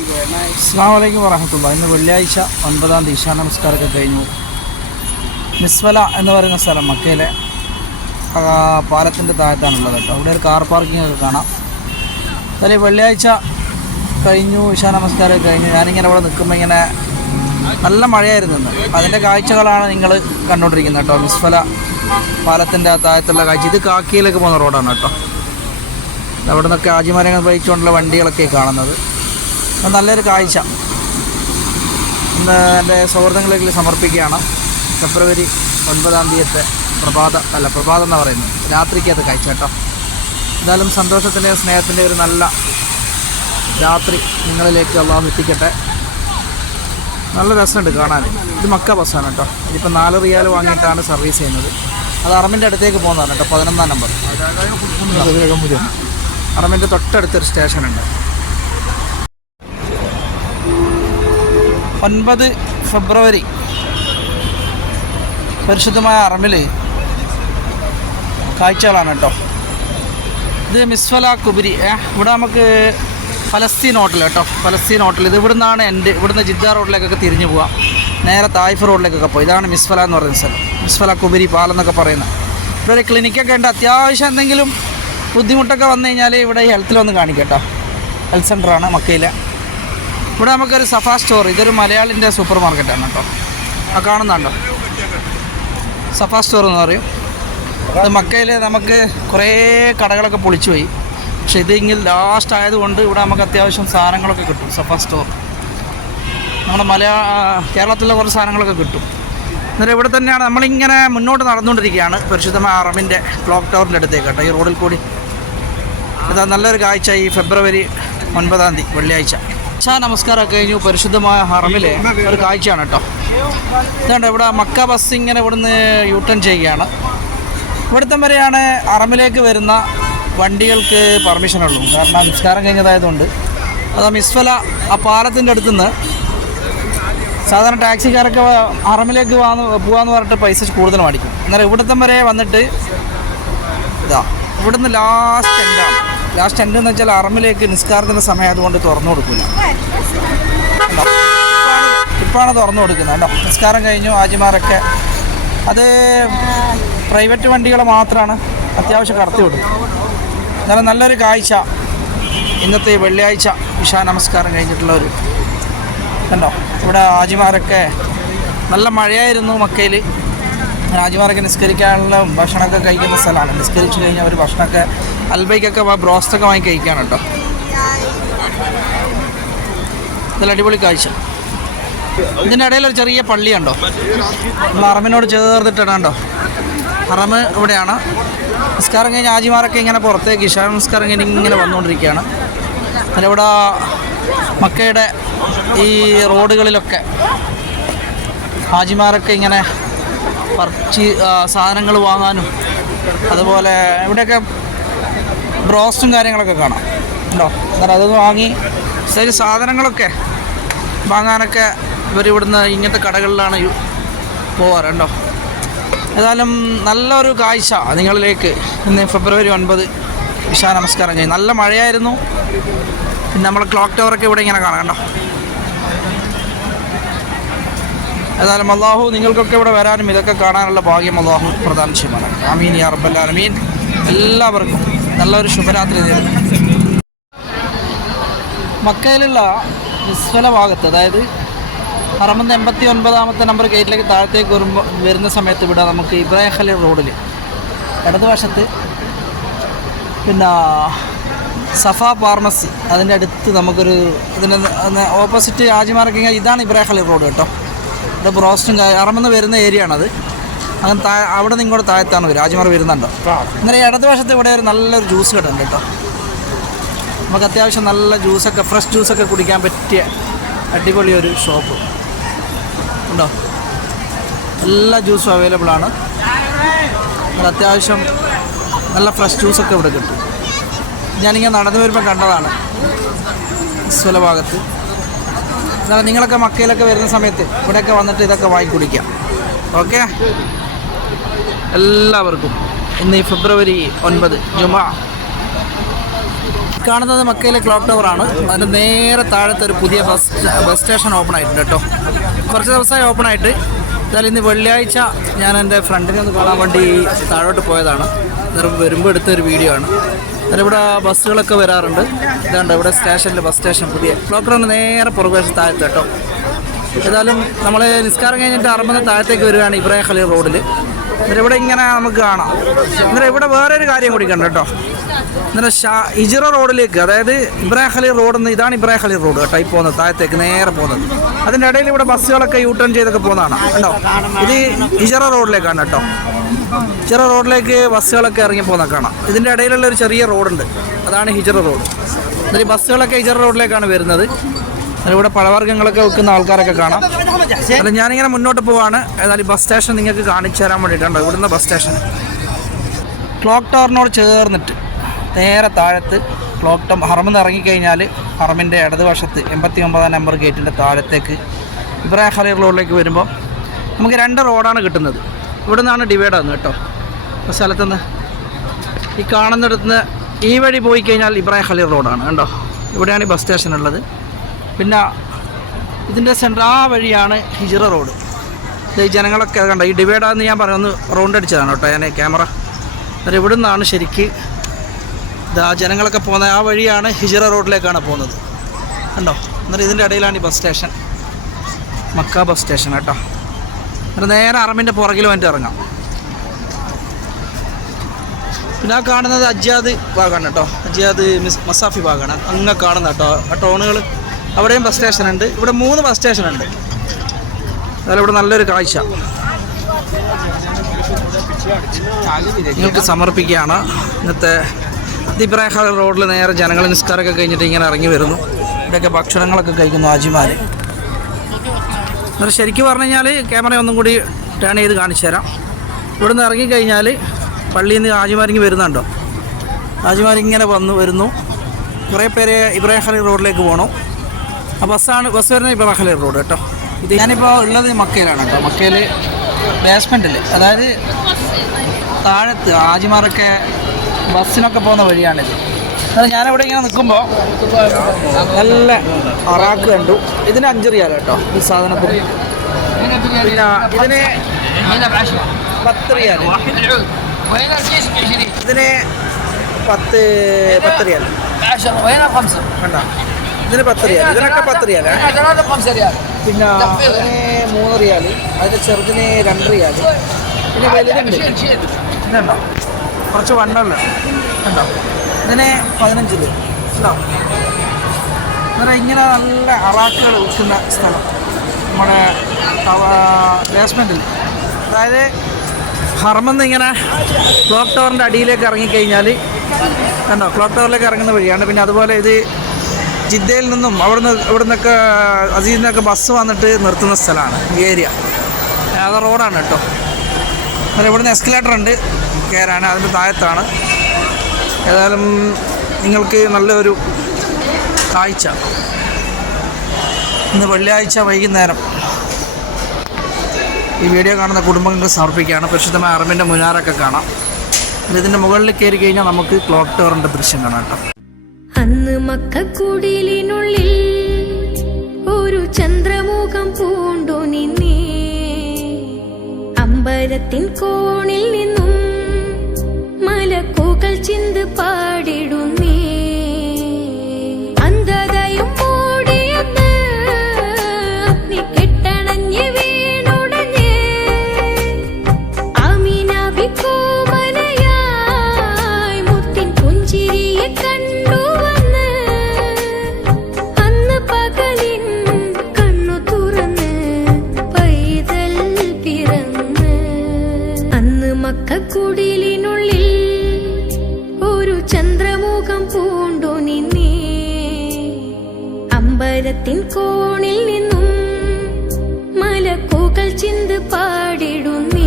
അസ്സാം വലൈക്കും വറഹത്തുള്ള ഇന്ന് വെള്ളിയാഴ്ച ഒൻപതാം തീയതി ഇഷാ നമസ്കാരമൊക്കെ കഴിഞ്ഞു. മിസ്വല എന്ന് പറയുന്ന സ്ഥലം മക്കയിലെ പാലത്തിന്റെ താഴത്താണുള്ളത് കേട്ടോ. അവിടെ ഒരു കാർ പാർക്കിംഗ് ഒക്കെ കാണാം. അതിൽ വെള്ളിയാഴ്ച കഴിഞ്ഞു ഇഷാ നമസ്കാരമൊക്കെ കഴിഞ്ഞു. ഞാനിങ്ങനെ അവിടെ നിൽക്കുമ്പോൾ ഇങ്ങനെ നല്ല മഴയായിരുന്നു ഇന്ന്. അതിന്റെ കാഴ്ചകളാണ് നിങ്ങൾ കണ്ടുകൊണ്ടിരിക്കുന്നത് കേട്ടോ. മിസ്വല പാലത്തിന്റെ താഴത്തുള്ള കാഴ്ച. ഇത് കാക്കിയിലേക്ക് പോകുന്ന റോഡാണ് കേട്ടോ. അവിടെ നിന്നൊക്കെ ആജിമരങ്ങൾ വഹിച്ചുകൊണ്ടുള്ള വണ്ടികളൊക്കെ കാണുന്നത്. നല്ലൊരു കാഴ്ച. ഇന്ന് എന്റെ സൗഹൃദങ്ങളിൽ സമർപ്പിക്കുകയാണ്. ഫെബ്രുവരി ഒൻപതാം തീയതിയത്തെ പ്രഭാത അല്ല പ്രഭാതം എന്ന് പറയുന്നത് രാത്രിക്കകത്ത് കാഴ്ച കേട്ടോ. എന്തായാലും സന്തോഷത്തിന്റെ സ്നേഹത്തിന്റെ ഒരു നല്ല രാത്രി നിങ്ങളിലേക്ക് അള്ളാഹു എത്തിക്കട്ടെ. നല്ല രസമുണ്ട് കാണാൻ. ഇത് മക്ക ബസ്സാണ് കേട്ടോ. ഇതിപ്പോൾ നാല് റിയാൽ വാങ്ങിയിട്ടാണ് സർവീസ് ചെയ്യുന്നത്. അത് അറമിന്റെ അടുത്തേക്ക് പോകുന്നതാണ് കേട്ടോ പതിനൊന്നാം നമ്പർ. അറമിന്റെ തൊട്ടടുത്തൊരു സ്റ്റേഷനുണ്ട്. ഒൻപത് ഫെബ്രുവരി. പരിശുദ്ധമായ അറമിൽ കാഴ്ചകളാണ് കേട്ടോ. ഇത് മിസ്ഫല കുബരി. ഇവിടെ നമുക്ക് ഫലസ്തീൻ ഹോട്ടൽ കേട്ടോ. ഫലസ്തീൻ ഹോട്ടൽ ഇത് ഇവിടുന്നാണ് എന്റെ ഇവിടുന്ന് ജിദ്ദ റോഡിലേക്കൊക്കെ തിരിഞ്ഞു പോവാം. നേരെ തായ്ഫ് റോഡിലേക്കൊക്കെ പോയി ഇതാണ് മിസ്ഫല എന്ന് പറയുന്ന സ്ഥലം. മിസ്ഫല കുബരി പാലം എന്നൊക്കെ പറയുന്നത് ഇവിടെ ഒരു ക്ലിനിക്കൊക്കെ ഉണ്ട്. അത്യാവശ്യം എന്തെങ്കിലും ബുദ്ധിമുട്ടൊക്കെ വന്നു കഴിഞ്ഞാൽ ഇവിടെ ഹെൽത്തിൽ വന്ന് കാണിക്കാം കേട്ടോ. ഹെൽത്ത് സെന്ററാണ് മക്കയിലെ. ഇവിടെ നമുക്കൊരു സഫ സ്റ്റോർ ഇതൊരു മലയാളിന്റെ സൂപ്പർ മാർക്കറ്റാണ് കേട്ടോ. ആ കാണുന്നുണ്ടോ? സഫ സ്റ്റോർ എന്ന് പറയും. അത് മക്കയിൽ നമുക്ക് കുറേ കടകളൊക്കെ പൊളിച്ചു പോയി. പക്ഷേ ഇത് ലാസ്റ്റ് ആയതുകൊണ്ട് ഇവിടെ നമുക്ക് അത്യാവശ്യം സാധനങ്ങളൊക്കെ കിട്ടും സഫ സ്റ്റോർ. നമ്മുടെ മലയാ കേരളത്തിലെ കുറച്ച് സാധനങ്ങളൊക്കെ കിട്ടും. എന്നാലും ഇവിടെ തന്നെയാണ് നമ്മളിങ്ങനെ മുന്നോട്ട് നടന്നുകൊണ്ടിരിക്കുകയാണ്. പരിശുദ്ധമായ അറമിന്റെ ക്ലോക്ക് ടവറിന്റെ അടുത്തേക്ക് കേട്ടോ ഈ റോഡിൽ കൂടി. അതാ നല്ലൊരു കാഴ്ച ഈ ഫെബ്രുവരി ഒൻപതാം തീയതി വെള്ളിയാഴ്ച. ഇഷാ നമസ്കാരമൊക്കെ കഴിഞ്ഞു. പരിശുദ്ധമായ ഹറമിലെ ഒരു കാഴ്ചയാണ് കേട്ടോ. അതുകൊണ്ട് ഇവിടെ മക്ക ബസ് ഇങ്ങനെ ഇവിടുന്ന് യൂട്ടേൺ ചെയ്യുകയാണ്. ഇവിടുത്തെ വരെയാണ് അറമിലേക്ക് വരുന്ന വണ്ടികൾക്ക് പെർമിഷൻ ഉള്ളൂ. കാരണം നിസ്കാരം കഴിഞ്ഞതായതുകൊണ്ട്. അത് മിസ്ഫല ആ പാലത്തിന്റെ അടുത്തുനിന്ന് സാധാരണ ടാക്സിക്കാരൊക്കെ അറമിലേക്ക് പോകാന്ന് പോകാമെന്ന് പറഞ്ഞിട്ട് പൈസ കൂടുതൽ മേടിക്കും. അന്നേരം ഇവിടുത്തെ വരെ വന്നിട്ട് ഇതാ ഇവിടുന്ന് ലാസ്റ്റ് എൻഡാണ് ലാസ്റ്റ് എന്റെ എന്ന് വെച്ചാൽ അറമിലേക്ക് നിസ്കാരത്തിന്റെ സമയം അതുകൊണ്ട് തുറന്നു കൊടുക്കില്ല ഇപ്പോഴാണ് തുറന്നു കൊടുക്കുന്നത് കേട്ടോ നിസ്കാരം കഴിഞ്ഞു ആജിമാരൊക്കെ. അത് പ്രൈവറ്റ് വണ്ടികൾ മാത്രമാണ് അത്യാവശ്യം കടത്തി വിടും എന്നാലും നല്ലൊരു കാഴ്ച. ഇന്നത്തെ വെള്ളിയാഴ്ച ഇഷാ നമസ്കാരം കഴിഞ്ഞിട്ടുള്ള ഒരു കണ്ടോ? ഇവിടെ ആജിമാരൊക്കെ നല്ല മഴയായിരുന്നു മക്കയിൽ ആജിമാരൊക്കെ നിസ്കരിക്കാനുള്ള ഭക്ഷണമൊക്കെ കഴിക്കുന്ന സ്ഥലമാണ്. നിസ്കരിച്ചു കഴിഞ്ഞാൽ അവർ ഭക്ഷണമൊക്കെ അൽബൈക്കൊക്കെ ബ്രോസ്റ്റൊക്കെ വാങ്ങി കഴിക്കാണ് കേട്ടോ. നല്ല അടിപൊളി കാഴ്ച. ഇതിന്റെ ഇടയിൽ ഒരു ചെറിയ പള്ളിയുണ്ടോ നമ്മൾ അറമിനോട് ചേർത്തിട്ടിടാണ്ടോ അറമ് ഇവിടെയാണ്. നിസ്കാരം കഴിഞ്ഞ് ആജിമാരൊക്കെ ഇങ്ങനെ പുറത്തേക്ക് ഇഷാ നിസ്കാരം കഴിഞ്ഞ് ഇങ്ങനെ വന്നുകൊണ്ടിരിക്കുകയാണ്. അതിലിവിടെ മക്കയുടെ ഈ റോഡുകളിലൊക്കെ ഹാജിമാരൊക്കെ ഇങ്ങനെ പർച്ചി സാധനങ്ങൾ വാങ്ങാനും അതുപോലെ ഇവിടെയൊക്കെ ബ്രോസ്റ്റും കാര്യങ്ങളൊക്കെ കാണാം. ഉണ്ടോ? എന്നാൽ അതൊന്ന് വാങ്ങി. ശരി സാധനങ്ങളൊക്കെ വാങ്ങാനൊക്കെ ഇവർ ഇവിടുന്ന് ഇങ്ങനത്തെ കടകളിലാണ് പോവാറ് ഉണ്ടോ ഏതായാലും നല്ലൊരു കാഴ്ച നിങ്ങളിലേക്ക് ഇന്ന് ഫെബ്രുവരി ഒൻപത്. വിശാ നമസ്കാരം ചെയ്യും. നല്ല മഴയായിരുന്നു. പിന്നെ നമ്മൾ ക്ലോക്ക് ടവറൊക്കെ ഇവിടെ ഇങ്ങനെ കാണാം കണ്ടോ? ഏതായാലും അള്ളാഹു നിങ്ങൾക്കൊക്കെ ഇവിടെ വരാനും ഇതൊക്കെ കാണാനുള്ള ഭാഗ്യം അള്ളാഹു പ്രദാനം ചെയ്യുമാണ് അമീൻ യാ റബ്ബല്ലാലമീൻ എല്ലാവർക്കും നല്ലൊരു ശുഭരാത്രി നേരുന്നു. മക്കയിലുള്ള നിസ്വല ഭാഗത്ത് അതായത് അറുപത് എൺപത്തി ഒൻപതാമത്തെ നമ്പർ ഗേറ്റിലേക്ക് താഴത്തേക്ക് വരുമ്പോൾ വരുന്ന സമയത്ത് ഇവിടെ നമുക്ക് ഇബ്രാഹിം ഖലീൽ റോഡിൽ ഇടതുവശത്ത് പിന്നെ സഫ ഫാർമസി അതിന്റെ അടുത്ത് നമുക്കൊരു ഇതിന് ഓപ്പോസിറ്റ് ആജിമാർക്കിങ് ഇതാണ് ഇബ്രാഹിം ഖലീൽ റോഡ് കേട്ടോ. ഇത് ബ്രോസ്റ്റും അറമെന്ന് വരുന്ന ഏരിയ ആണത്. അങ്ങനെ താ അവിടെ നിന്ന് ഇങ്ങോട്ട് താഴത്താണ് വരും. രാജ്മാർ വരുന്നുണ്ടോ. അങ്ങനെ ഇടതുവശത്ത് ഇവിടെ ഒരു നല്ലൊരു ജ്യൂസ് കിട്ടുന്നുണ്ട് കേട്ടോ. നമുക്ക് അത്യാവശ്യം നല്ല ജ്യൂസൊക്കെ ഫ്രഷ് ജ്യൂസൊക്കെ കുടിക്കാൻ പറ്റിയ അടിപൊളി ഒരു ഷോപ്പ്. ഉണ്ടോ? എല്ലാ ജ്യൂസും അവൈലബിൾ ആണ്. അത് അത്യാവശ്യം നല്ല ഫ്രഷ് ജ്യൂസൊക്കെ ഇവിടെ കിട്ടും. ഞാനിങ്ങനെ നടന്നു വരുമ്പോൾ കണ്ടതാണ്. സ്വല ഭാഗത്ത്. എന്നാൽ നിങ്ങളൊക്കെ മക്കയിലൊക്കെ വരുന്ന സമയത്ത് ഇവിടെയൊക്കെ വന്നിട്ട് ഇതൊക്കെ വാങ്ങി കുടിക്കാം. ഓക്കെ? എല്ലാവർക്കും ഇന്ന് ഈ ഫെബ്രുവരി ഒൻപത് ജുമാ. കാണുന്നത് മക്കയിലെ ക്ലോക്ക് ടവറാണ് അതിന്റെ നേരെ താഴത്തെ ഒരു പുതിയ ബസ് ബസ് സ്റ്റേഷൻ ഓപ്പൺ ആയിട്ടുണ്ട് കേട്ടോ. കുറച്ച് ദിവസമായി ഓപ്പൺ ആയിട്ട്. എന്നാൽ ഇന്ന് വെള്ളിയാഴ്ച ഞാൻ എന്റെ ഫ്രണ്ടിനെ ഒന്ന് കാണാൻ വേണ്ടി താഴോട്ട് പോയതാണ്. അന്നേരം വരുമ്പോൾ എടുത്ത ഒരു വീഡിയോ ആണ്. അന്നേരം ഇവിടെ ബസ്സുകളൊക്കെ വരാറുണ്ട്. ഇതാണ്ട് ഇവിടെ സ്റ്റേഷനിൽ ബസ് സ്റ്റേഷൻ പുതിയ ക്ലോക്ക് ടവർ നേരെ പുറകുവശത്ത് താഴത്ത് കേട്ടോ. ഏതായാലും നമ്മൾ നിസ്കാരം കഴിഞ്ഞിട്ട് അറുപത് താഴത്തേക്ക് വരികയാണ് ഇബ്രാഹിം ഖലീൽ റോഡിൽ എന്നിട്ട് ഇവിടെ ഇങ്ങനെ നമുക്ക് കാണാം. എന്നിട്ട് ഇവിടെ വേറൊരു കാര്യം കൂടി കണ്ടു കേട്ടോ. എന്നിട്ട് ഷാ ഇജിറ റോഡിലേക്ക് അതായത് ഇബ്രാഹിം റോഡ് എന്ന് ഇതാണ് ഇബ്രാഹിം റോഡ് കേട്ടോ ഈ പോകുന്നത് താഴത്തേക്ക് നേരെ പോകുന്നത്. അതിന്റെ ഇടയിൽ ഇവിടെ ബസ്സുകളൊക്കെ യൂ ടേൺ ചെയ്തൊക്കെ പോകുന്നതാണ് കേട്ടോ ഇത് ഇജിറ റോഡിലേക്കാണ് കേട്ടോ. ഹിജറ റോഡിലേക്ക് ബസ്സുകളൊക്കെ ഇറങ്ങി പോകുന്ന കാണാം. ഇതിന്റെ ഇടയിലുള്ള ഒരു ചെറിയ റോഡുണ്ട് അതാണ് ഹിജറ റോഡ്. എന്നിട്ട് ബസ്സുകളൊക്കെ ഹിജറ റോഡിലേക്കാണ് വരുന്നത്. ഇവിടെ പഴവർഗങ്ങളൊക്കെ വെക്കുന്ന ആൾക്കാരൊക്കെ കാണാം. അല്ല ഞാനിങ്ങനെ മുന്നോട്ട് പോവാണ്. ഏതായാലും ബസ് സ്റ്റേഷൻ നിങ്ങൾക്ക് കാണിച്ചു തരാൻ വേണ്ടിയിട്ടുണ്ടോ ഇവിടുന്ന് ബസ് സ്റ്റേഷൻ. ക്ലോക്ക് ടവറിനോട് ചേർന്നിട്ട് നേരെ താഴത്ത് ക്ലോക്ക് ടവർ ഹറമെന്ന് ഇറങ്ങിക്കഴിഞ്ഞാൽ ഹറമിന്റെ ഇടതുവശത്ത് എൺപത്തി ഒമ്പതാം നമ്പർ ഗേറ്റിന്റെ താഴത്തേക്ക് ഇബ്രാഹിം ഖലീർ റോഡിലേക്ക് വരുമ്പോൾ നമുക്ക് രണ്ട് റോഡാണ് കിട്ടുന്നത്. ഇവിടെ നിന്നാണ് ഡിവൈഡ് ആകുന്നത് കേട്ടോ. ഈ സ്ഥലത്തുനിന്ന് ഈ കാണുന്നിടത്തുനിന്ന് ഈ വഴി പോയി കഴിഞ്ഞാൽ ഇബ്രാഹിം ഖലീർ റോഡാണ് കണ്ടോ ഇവിടെയാണ് ഈ ബസ് സ്റ്റേഷൻ ഉള്ളത്. പിന്നെ ഇതിന്റെ സെന്റർ ആ വഴിയാണ് ഹിജിറ റോഡ്. ഈ ജനങ്ങളൊക്കെ കണ്ട? ഈ ഡിവൈഡാന്ന് ഞാൻ പറയുന്നത് റൗണ്ട് അടിച്ചതാണ് കേട്ടോ ഞാൻ ക്യാമറ അന്നേരം ഇവിടെ നിന്നാണ് ശരിക്ക് ഇതാ ജനങ്ങളൊക്കെ പോകുന്ന ആ വഴിയാണ് ഹിജിറ റോഡിലേക്കാണ് പോകുന്നത്. കണ്ടോ? എന്നിട്ട് ഇതിന്റെ ഇടയിലാണ് ഈ bus station Mecca bus station കേട്ടോ. എന്നിട്ട് നേരെ അറമിന്റെ പുറകിൽ വേണ്ടി ഇറങ്ങാം. പിന്നെ ആ കാണുന്നത് അജ്യാദ് ഭാഗമാണ് കേട്ടോ. അജ്യാദ് മിസ് മസാഫി ഭാഗമാണ് അങ്ങ് കാണുന്ന കേട്ടോ. ആ ടോണുകൾ അവിടെയും ബസ് സ്റ്റേഷൻ ഉണ്ട്. ഇവിടെ മൂന്ന് ബസ് സ്റ്റേഷൻ ഉണ്ട്. അതായത് ഇവിടെ നല്ലൊരു കാഴ്ച. നിങ്ങൾക്ക് സമർപ്പിക്കുകയാണ്. ഇന്നത്തെ ദിബ്രാഹ റോഡിൽ നേരെ ജനങ്ങൾ നിസ്കാരമൊക്കെ കഴിഞ്ഞിട്ട് ഇങ്ങനെ ഇറങ്ങി വരുന്നു. ഇവിടെയൊക്കെ ഭക്ഷണങ്ങളൊക്കെ കഴിക്കുന്നു ആജിമാർ എന്നാൽ ശരിക്കും പറഞ്ഞു കഴിഞ്ഞാൽ ക്യാമറ ഒന്നും കൂടി ടേൺ ചെയ്ത് കാണിച്ചു തരാം. ഇവിടെ നിന്ന് ഇറങ്ങിക്കഴിഞ്ഞാൽ പള്ളിയിൽ നിന്ന് ആജിമാരിങ്ങി വരുന്നുണ്ടോ? ആജിമാരിങ്ങനെ വന്നു വരുന്നു. കുറേ പേര് ഇബ്രാഹിം ഖലീൽ റോഡിലേക്ക് പോകണം ആ ബസ്സാണ് ബസ് വരുന്നത് ഇപ്പോൾ മഹലേർ റോഡ് കേട്ടോ. ഇത് ഞാനിപ്പോൾ ഉള്ളത് മക്കയിലാണ് കേട്ടോ. മക്കയിൽ ബേസ്മെന്റിൽ അതായത് താഴത്ത് ആജിമാരൊക്കെ ബസ്സിനൊക്കെ പോകുന്ന വഴിയാണിത്. എന്നാൽ ഞാനിവിടെ ഇങ്ങനെ നിൽക്കുമ്പോൾ നല്ല അറാക്ക് കണ്ടു. ഇതിന് അഞ്ച് റിയാൽ കേട്ടോ ഈ സാധനത്തിൽ ഇതിന് പത്ത് റിയാൽ ഇതിന് പത്ത് പത്ത് റിയാൽ വേണ്ട. ഇതിന് പത്ത് റിയാൽ ഇതിനൊക്കെ പത്ത് റിയാൽ പിന്നെ മൂന്ന് റിയാൽ അതിന്റെ ചെറുതിന് രണ്ട് റിയാൽ പിന്നെ വലുതുണ്ട് കുറച്ച് വണ്ണുള്ള ഇതിന് പതിനഞ്ച് രൂപ ഉണ്ടാവും ഇങ്ങനെ നല്ല അറാക്കുകൾ വിൽക്കുന്ന സ്ഥലം. നമ്മുടെ ബേസ്മെന്റിൽ അതായത് ഹർമെന്ന് ഇങ്ങനെ ക്ലോക്ക് ടവറിന്റെ അടിയിലേക്ക് ഇറങ്ങിക്കഴിഞ്ഞാൽ കണ്ടോ? ക്ലോക്ക് ടവറിലേക്ക് ഇറങ്ങുന്ന വഴിയാണ്. പിന്നെ അതുപോലെ ഇത് ജിദ്ദയിൽ നിന്നും അവിടുന്ന് ഇവിടെ നിന്നൊക്കെ അതിൽ നിന്നൊക്കെ ബസ് വന്നിട്ട് നിർത്തുന്ന സ്ഥലമാണ് ഏരിയ അത് റോഡാണ് കേട്ടോ. അങ്ങനെ ഇവിടുന്ന് എസ്കലേറ്റർ ഉണ്ട് കയറാൻ അതിന്റെ താഴത്താണ്. ഏതായാലും നിങ്ങൾക്ക് നല്ലൊരു കാഴ്ച. ഇന്ന് വെള്ളിയാഴ്ച വൈകുന്നേരം. ഈ വീഡിയോ കാണുന്ന കുടുംബങ്ങൾക്ക് സമർപ്പിക്കുകയാണ്. പരിശുദ്ധമായ അറബിന്റെ മുനാറൊക്കെ കാണാം. ഇതിന്റെ മുകളിൽ കയറി കഴിഞ്ഞാൽ നമുക്ക് ക്ലോക്ക് ടവറിന്റെ ദൃശ്യം കാണാം കേട്ടോ. മക്കക്കുടിലിനുള്ളിൽ ഒരു ചന്ദ്രമുഖം പൂണ്ടു നിന്നേ. അമ്പരത്തിൻ കോണിൽ നിന്നും മലക്കൂകൾ ചിന്ത് പാടിടുന്നേ. അമ്പരത്തിൻ കോണിൽ നിന്നും മലക്കൂകൾ ചിന്ത് പാടിടുന്നേ.